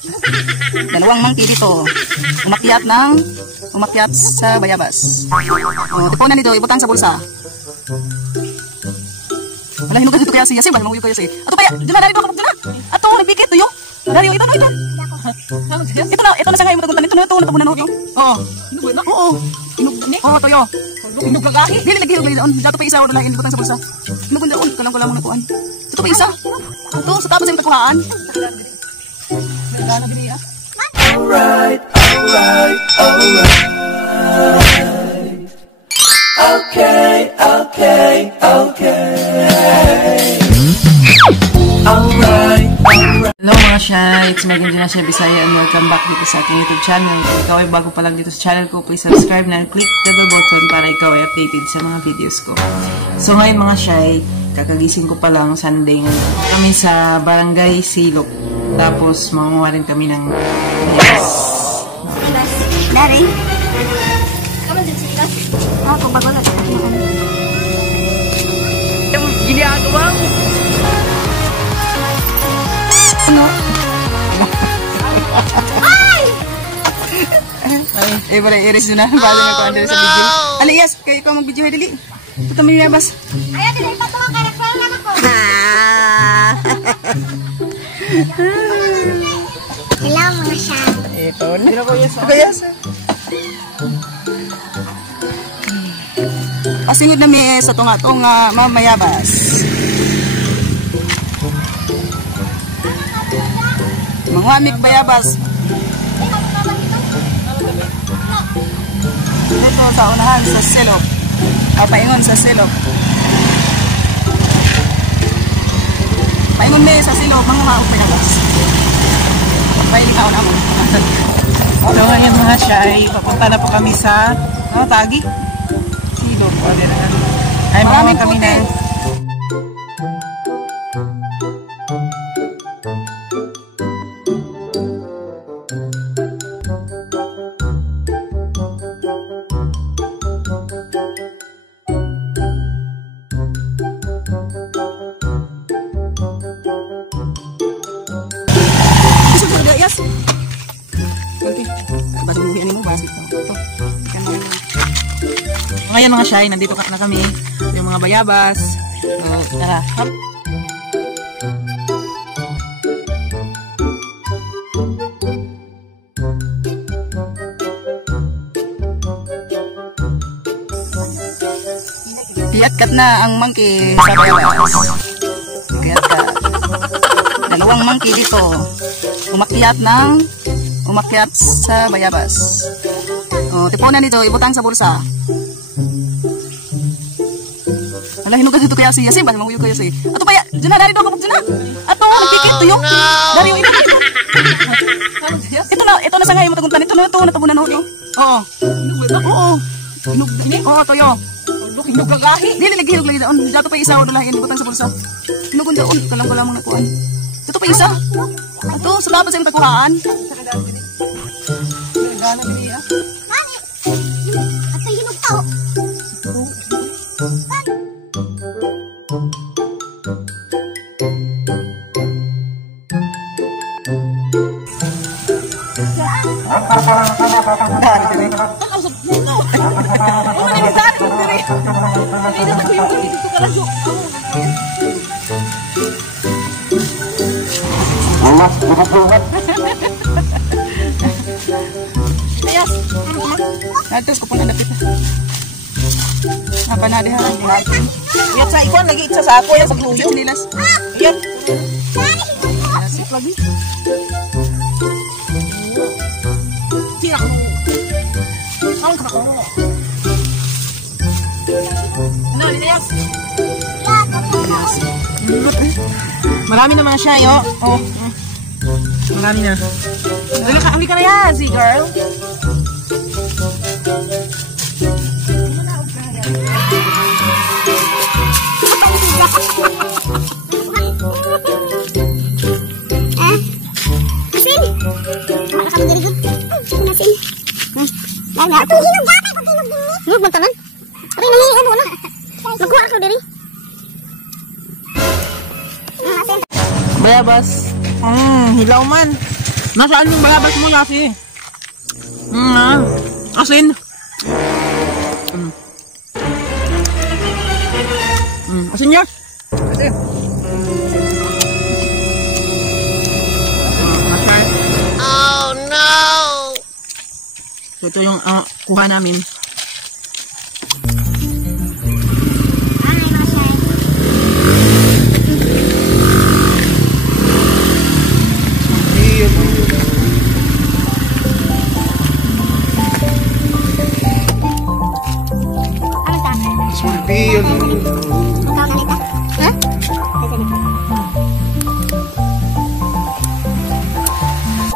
Dalawang monkey dito. Umakyat sa bayabas. Tipunan nito, ibutang sa bulsa. Wala, hinugan dito kaya siya. Sige, mahuyo kaya siya. Ato pa, dyan na, dito, kapag dyan na. Ato, nagbikit, tuyo. Dario, ito. Ito na sa ngayon, mataguntan. Ito na, tapunan ako. Oo. Hinugod na? Oo. Oo, tuyo. Hinug kagahi? Dili, naghihug doon. Dato pa isa, wala, ibutang sa bulsa. Hinugan doon, kalang mo nakuhan. Ito pa isa. Ito, sa tapos yung takuhaan. Alright. Okay. Alright. Hello mga Shy, it's Megan Janasha Bisaya and welcome back dito sa aking YouTube channel. Kung ikaw ay bago pa lang dito sa channel ko, please subscribe na and click the bell button para ikaw ay updated sa mga videos ko. So ngayon mga Shy, kakagising ko pa lang Sunday ngayon. Kami sa Barangay Silok. Tapos mangunguha rin kami ng yes. Dari? Kamu din sila? Ako bago na sa kanya. Ginagawa mo. Ano? Ay! Eh, wala i-erase na. Bala na ko under sa video. Alias, kayo ikaw mag-video. Dali. Ito kami nilabas. Ayaw, dili pa ito ang karakter na ako. Hello mga siya. Ito na. Kayas. Pasingod na mi sa tunga-tong mamayabas. Mga amig bayabas. Dito sa unahan sa silok. Paingon sa silok. Paingon mi sa silok. Mga maog bayabas. Paingaw na mo. So ngayon mga Shy, papunta na po kami sa Tagi? Silok. Ay mga kami na. Ngayon mga Shy, nandito na kami. Yung mga bayabas. Tara. Iatkat na ang monkey sa bayabas. Iatkat. Dalawang monkey dito. Umakyat sa bayabas. Tipunan nito, ibutang sa bulsa. Wala, hinugan dito kaya siya. Simba, mahuyo kaya siya. Ato pa, dyan na, dito, kapag dyan na. Ato, nagkikit, tuyo. Dario, ito na sa ngayon, mataguntan. Ito na, natabunan ako. Oo. Oo, tuyo. Hinug kagahi? Dili, naghihug lagi doon. Dato pa isa, wala, ibutang sa bulsa. Hinugan doon, kalang mo nakuhan. Ito pa isa. Ato, sa tapos yung takuhaan. Mani! Ato hinug tao. Natos ko po na lapit. Apa na diha? Iyat sa ikon, lagi itsa sa ako. Yung pagluyo. Nilas. Iyat. Sip lagi. Siyak mo. Ang kako mo. Ano, Linayas? Marami na mga Shy, oh. Marami na. Hindi ka na yan, si girl. Lala, ito hinog dati ko hinog din ni. Hinog man tanan. Ari naligo mo na. Magkuha ako diri. Bayabas. Hilaw man. Nasaan yung bayabas mo, Yasi? Asin. Asin niya. Asin. Oh no! So ito yung kuha namin. Be alone.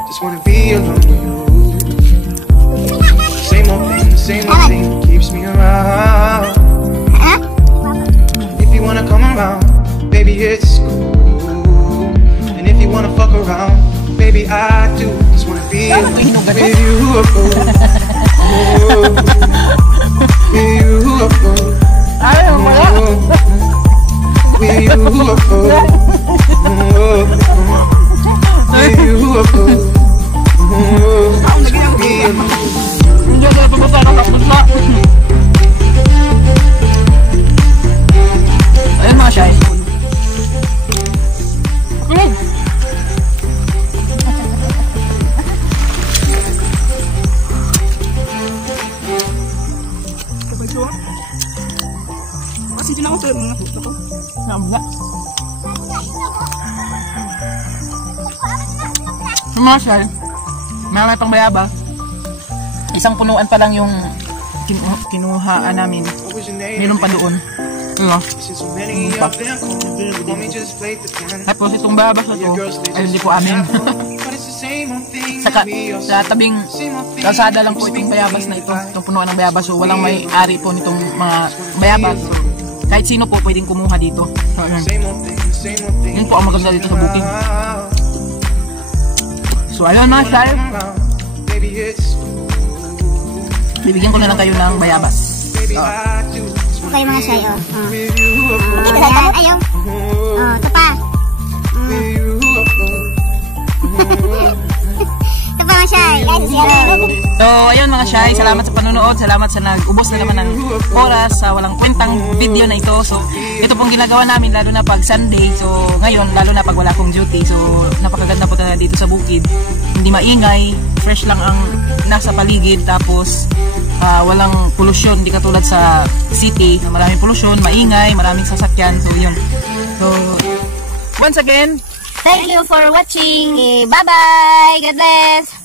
Just wanna be alone. Same old thing keeps me around. If you wanna come around, baby, it's cool. And if you wanna fuck around, baby, I do. Just wanna be alone with you. With you. Ayun mga shy. Kasi dyan ako sa mga gusto ko. Nabla. Mga shy. May pang bayaba. Isang punuan pa lang yung kinuhaan namin. Meron pa doon. Tapos itong bayabas na to ay hindi po amin. Sa tabing kalsada lang po itong bayabas na ito. Itong punuan ng bayabas. So walang may-ari po nitong mga bayabas. So, kahit sino po pwedeng kumuha dito. Yun po ang maganda dito sa bukid. So ayun mga shy. Bibigyan ko na lang kayo ng bayabas. Okay mga shy, oh. Ayan, ayaw. Oh, ito pa. Ito pa mga shy. So, ayun mga shy, salamat sa panonood, salamat sa nag-ubos na naman ng oras sa walang kwentang video na ito. So, ito pong ginagawa namin lalo na pag Sunday. So, ngayon, lalo na pag wala akong duty. So, napakaganda po na dito sa bukid. Hindi maingay, fresh lang ang nasa paligid, tapos walang pollution, hindi katulad sa city na maraming pollution, maingay, maraming sasakyan. So, yun. So, once again, thank you for watching. Bye-bye. God bless.